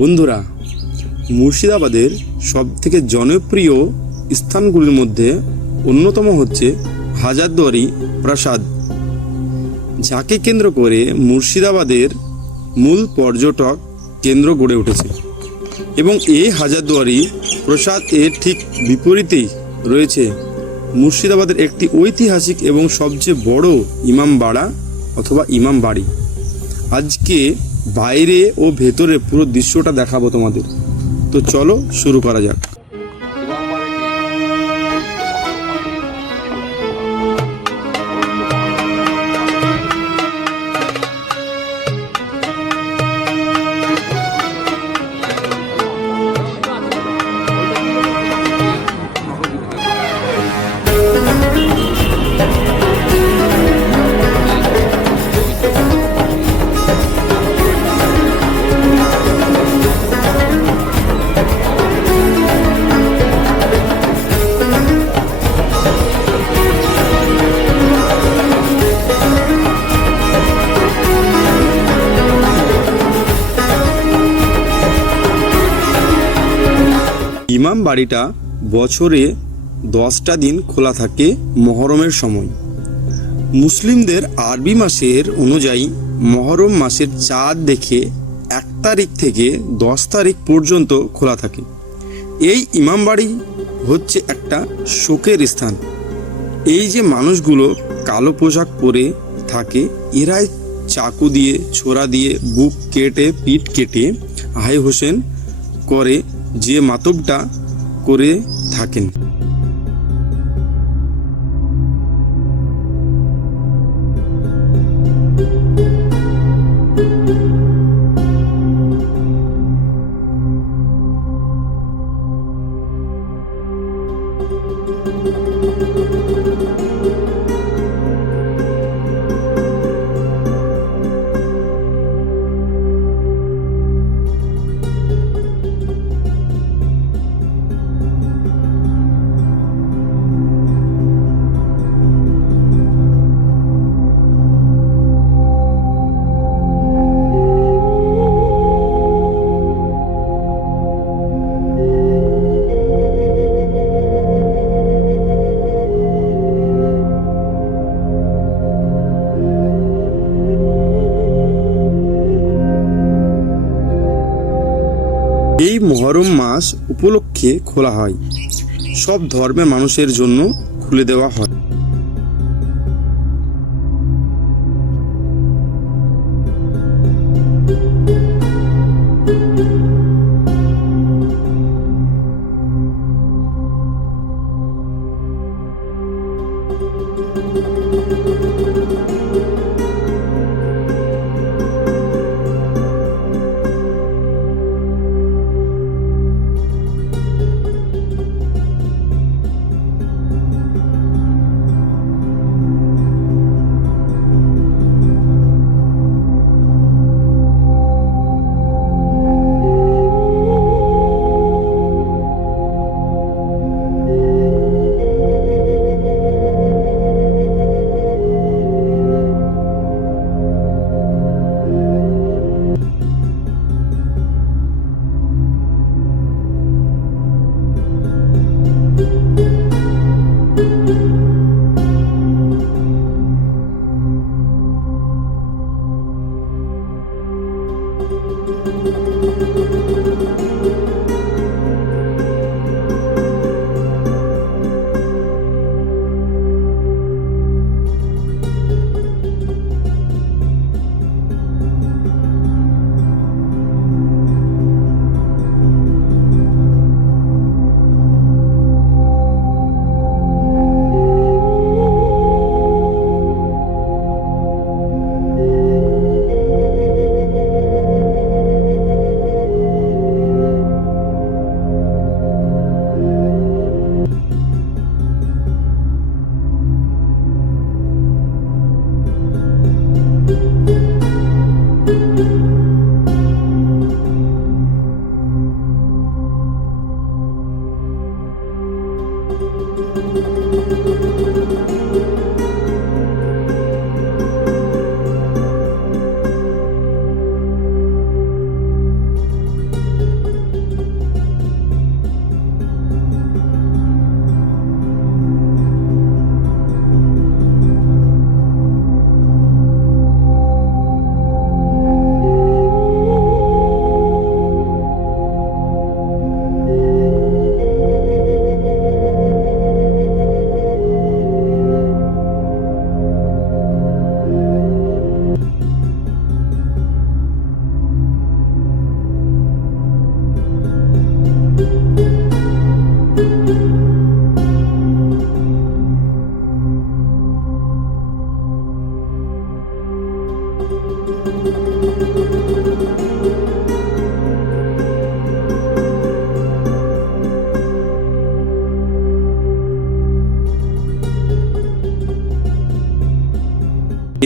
বন্ধুরা, মুর্শিদাবাদের সবথেকে জনপ্রিয় স্থানগুলির মধ্যে অন্যতম হচ্ছে হাজারদুয়ারি প্রাসাদ, যাকে কেন্দ্র করে মুর্শিদাবাদের মূল পর্যটক কেন্দ্র গড়ে উঠেছে। এবং এই হাজারদুয়ারি প্রাসাদ এর ঠিক বিপরীতেই রয়েছে মুর্শিদাবাদের একটি ঐতিহাসিক এবং সবচেয়ে বড় ইমামবাড়া অথবা ইমাম বাড়ি। আজকে বাইরে ও ভেতরে পুরো দৃশ্যটা দেখাবো তোমাদের। তো চলো শুরু করা যাক। ইমাম বাড়িটা বছরে 10টা দিন খোলা থাকে মহরমের সময়। মুসলিমদের আরবি মাসের অনুযায়ী মহরম মাসের চাঁদ দেখে 1 তারিখ থেকে 10 তারিখ পর্যন্ত খোলা থাকে। এই ইমাম বাড়ি হচ্ছে একটা শোকের স্থান। এই যে মানুষগুলো কালো পোশাক পরে থাকে, এরাই চাকু দিয়ে, ছোরা দিয়ে বুক কেটে, পিঠ কেটে হাই হোসেন করে যে মাতবটা করে থাকেন। এই মহরম মাস উপলক্ষে খোলা হয়, সব ধর্মের মানুষের জন্য খুলে দেওয়া হয়।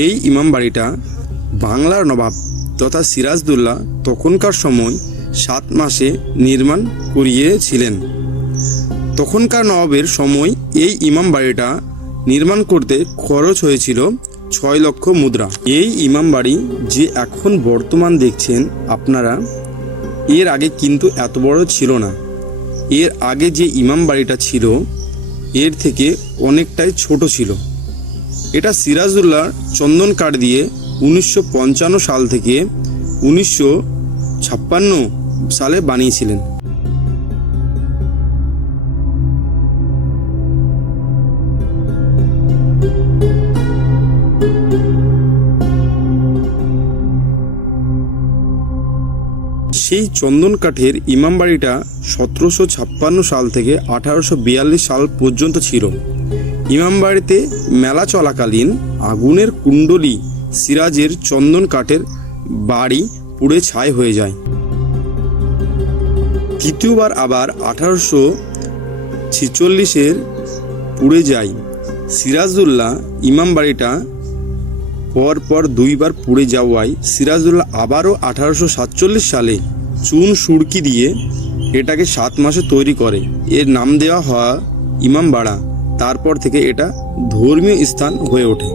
এই ইমামবাড়িটা বাংলার নবাব তথা সিরাজদৌল্লা তখনকার সময় 7 মাসে নির্মাণ করিয়েছিলেন। তখনকার নবাবের সময় এই ইমামবাড়িটা নির্মাণ করতে খরচ হয়েছিল 6 লক্ষ মুদ্রা। এই ইমামবাড়ি যে এখন বর্তমান দেখছেন আপনারা, এর আগে কিন্তু এত বড় ছিল না। এর আগে যে ইমামবাড়িটা ছিল এর থেকে অনেকটাই ছোট ছিল। এটা সিরাজদৌল্লার চন্দন কাঠ দিয়ে 1955 সাল থেকে 1956 সালে বানিয়েছিলেন। সেই চন্দন কাঠের ইমামবাড়িটা 1756 সাল থেকে 1842 সাল পর্যন্ত ছিল। ইমামবাড়িতে মেলা চলাকালীন আগুনের কুণ্ডলী সিরাজের চন্দন কাঠের বাড়ি পুড়ে ছাই হয়ে যায়। দ্বিতীয়বার আবার 1846 পুড়ে যায়। সিরাজদৌল্লা ইমামবাড়িটা পরপর 2 বার পুড়ে যাওয়ায় সিরাজদৌল্লা আবারও 1847 সালে চুন সুড়কি দিয়ে এটাকে 7 মাসে তৈরি করে। এর নাম দেওয়া হয় ইমামবাড়া। তারপর থেকে এটা ধর্মীয় স্থান হয়ে ওঠে।